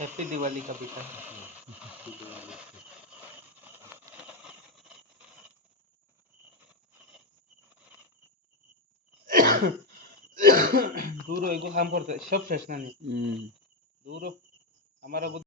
Happy Diwali का बेटा। दूर एगो काम करते सब फ्रेश ना नहीं दूर हमारा